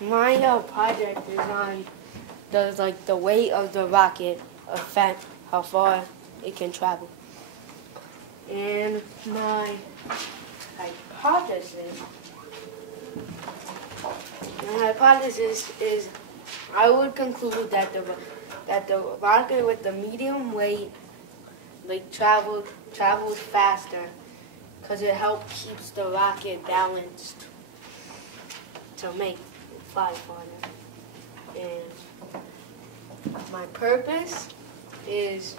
My project is on the weight of the rocket affect how far it can travel. And my hypothesis is I would conclude that the rocket with the medium weight travels faster because it helps keeps the rocket balanced to make it fly farther. And my purpose is,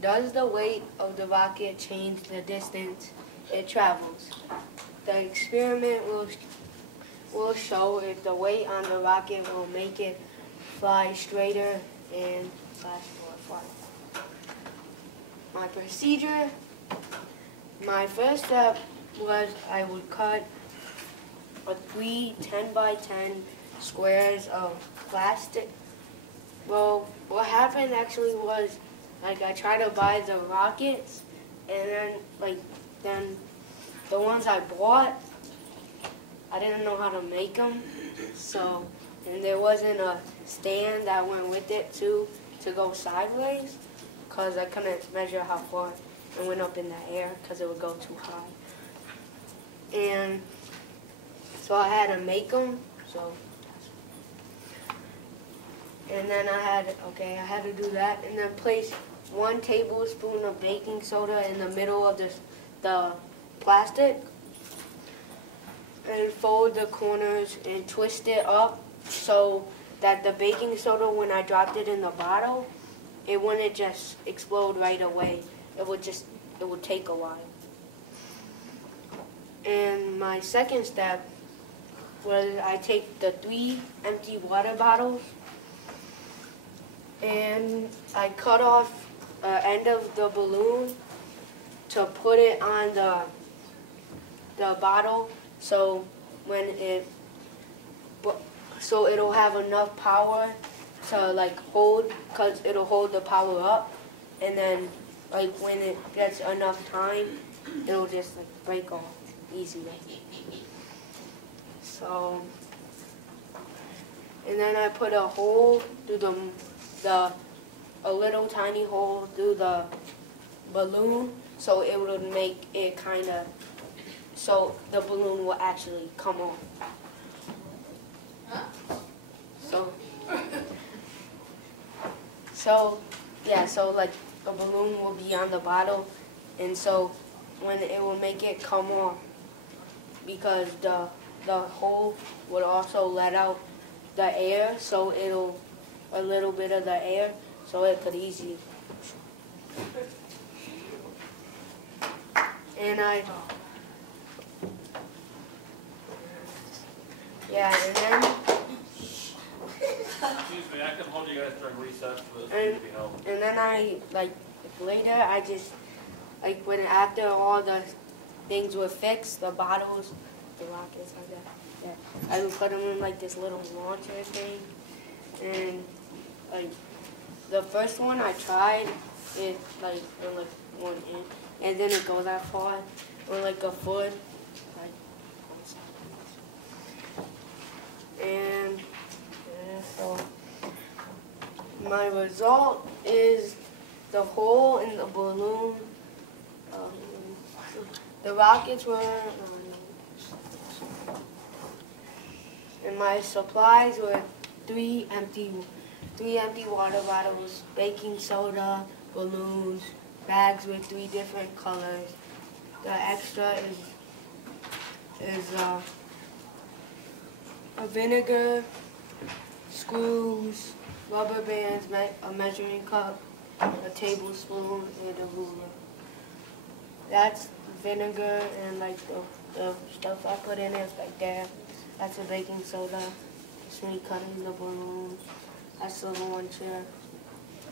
does the weight of the rocket change the distance it travels? The experiment will show if the weight on the rocket will make it fly straighter and fly farther. My procedure, my first step was I would cut three 10 by 10 squares of plastic. Well, what happened actually was I tried to buy the rockets, and then the ones I bought, I didn't know how to make them, and there wasn't a stand that went with it to go sideways, because I couldn't measure how far it went up in the air because it would go too high. And so I had to make them, and then I had to do that, and then place 1 tablespoon of baking soda in the middle of the plastic, and fold the corners and twist it up so that the baking soda, when I dropped it in the bottle, it wouldn't just explode right away. It would take a while. And my second step was I take the 3 empty water bottles and I cut off the end of the balloon to put it on the bottle so it'll have enough power to hold, because it'll hold the power up, and then when it gets enough time, it'll just break off easily. So, and then I put a hole through a little tiny hole through the balloon, so it would make it so the balloon will actually come off. So the balloon will be on the bottle, and so when it will make it come off, because the hole will also let out the air, so a little bit of the air, so it could easily. And then. Excuse me, I can hold you guys during recess for this to be helped. And then later I just, after all the things were fixed, the bottles, the rockets, I would put them in this little launcher thing. And the first one I tried, it went 1 inch, and then it goes that far, or a foot. And so my result is the hole in the balloon. The rockets were, and my supplies were 3 empty water bottles, baking soda, balloons, bags with 3 different colors. The extra is a vinegar, screws, rubber bands, a measuring cup, a tablespoon, and a ruler. That's vinegar, and the stuff I put in it is there. That's the baking soda. That's me cutting the balloon. That's the launcher.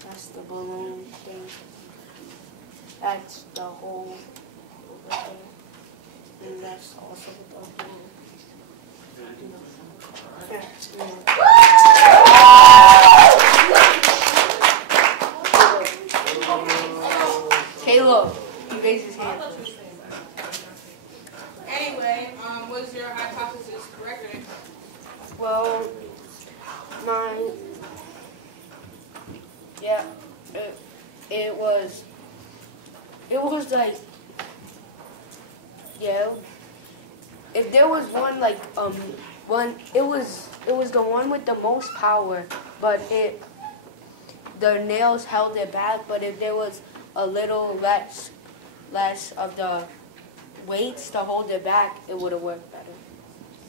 That's the balloon thing. That's the hole over there. And that's also the balloon. Caleb, he raised his hand. Anyway, was your hypothesis correct or incorrect? Well, my yeah, it was like yeah. If there was one like it was the one with the most power, but the nails held it back. But if there was a little less of the weights to hold it back, it would have worked better.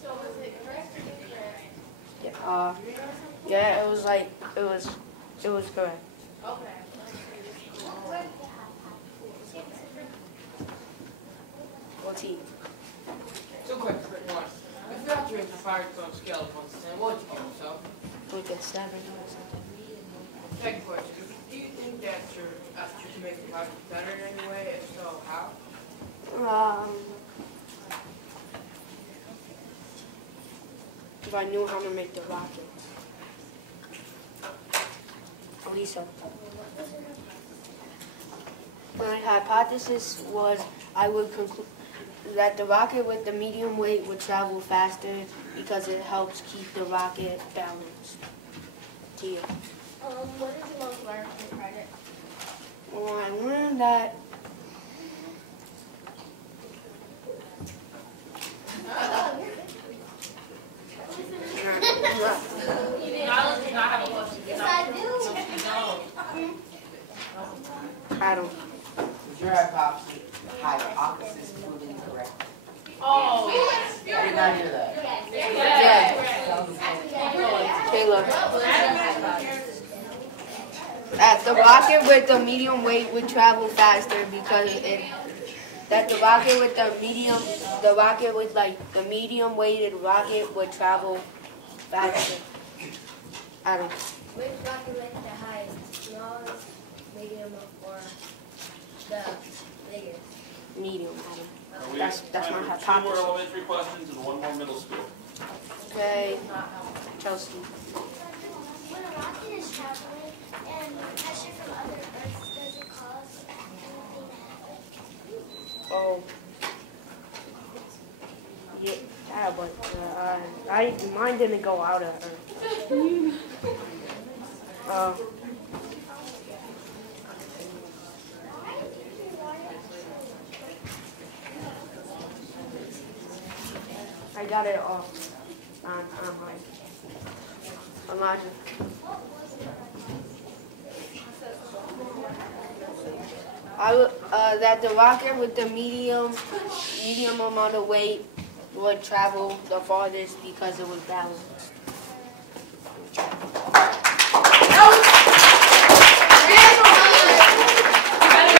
So was it correct or incorrect? Yeah, yeah, it was correct. Okay. What's he? Two quick ones. If you had to rate the fire on a scale of 1 to 10, what would you give yourself? Like a 7 or something. Second question. Do you think that you're asked you to make the project better in any way? If so, how? If I knew how to make the rocket. Lisa. My hypothesis was I would conclude that the rocket with the medium weight would travel faster because it helps keep the rocket balanced. Tia. What did you most learn from the project? Well, I learned that Knowledge does not have a question. Yes, I do. I don't. Was your hypothesis proven incorrect? Oh. I did not hear that. Yeah. Taylor. The rocket with the medium weight would travel faster because the rocket with the medium weighted rocket would travel faster. I don't. Which rocket went the highest? Smallest, medium, or the biggest? Medium. I don't. We That's my have 2 more hypothesis. elementary questions and 1 more middle school. Okay. Chelsea. When a rocket is traveling and pressure from other Earths, does it cause anything to happen? Oh. Yeah, but mine didn't go out of Earth. I got it off on my Elijah. That the rocket with the medium amount of weight would travel the farthest because it was balanced.